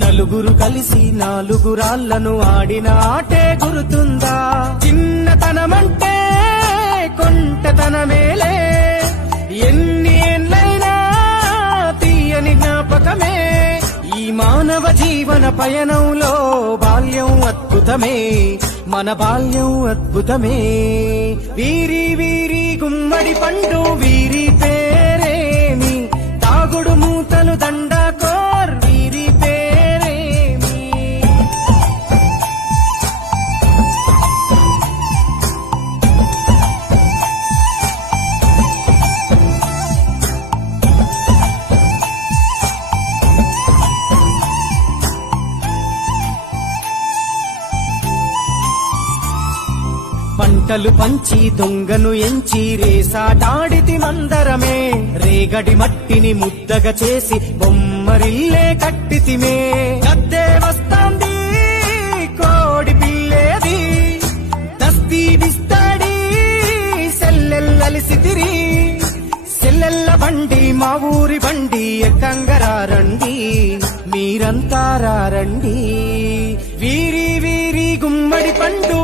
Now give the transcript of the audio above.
నలుగురు కలిసి నాలుగురాళ్లను ఆడిన ఆటే గురుతుందా? చిన్నతనమంటే కొంటతనమేలే, ఎన్ని ఏళ్ళైనా తీయని జ్ఞాపకమే. ఈ మానవ జీవన పయనంలో బాల్యం అద్భుతమే, మన బాల్యం అద్భుతమే. వీరి వీరి గుమ్మడి పండు వీరి పేరేమి, తాగుడు మూతలు దండాకోర్ వీరి పేరేమి. పంటలు పంచి దొంగను ఎంచి రేసాటాడితి మందరమే, రేగడి మట్టిని ముద్దగా చేసి బొమ్మరిల్లే కట్టితిమే. గద్దే వస్తాంది కోడి పిల్లేది, దస్తీ బిస్తాడి సెల్లెల్లలిసితిరి. సెల్లెల్ల బండి మా ఊరి బండి ఎక్కంగరారండి, మీరంతా రండి. వీరి వీరి గుమ్మడి పండు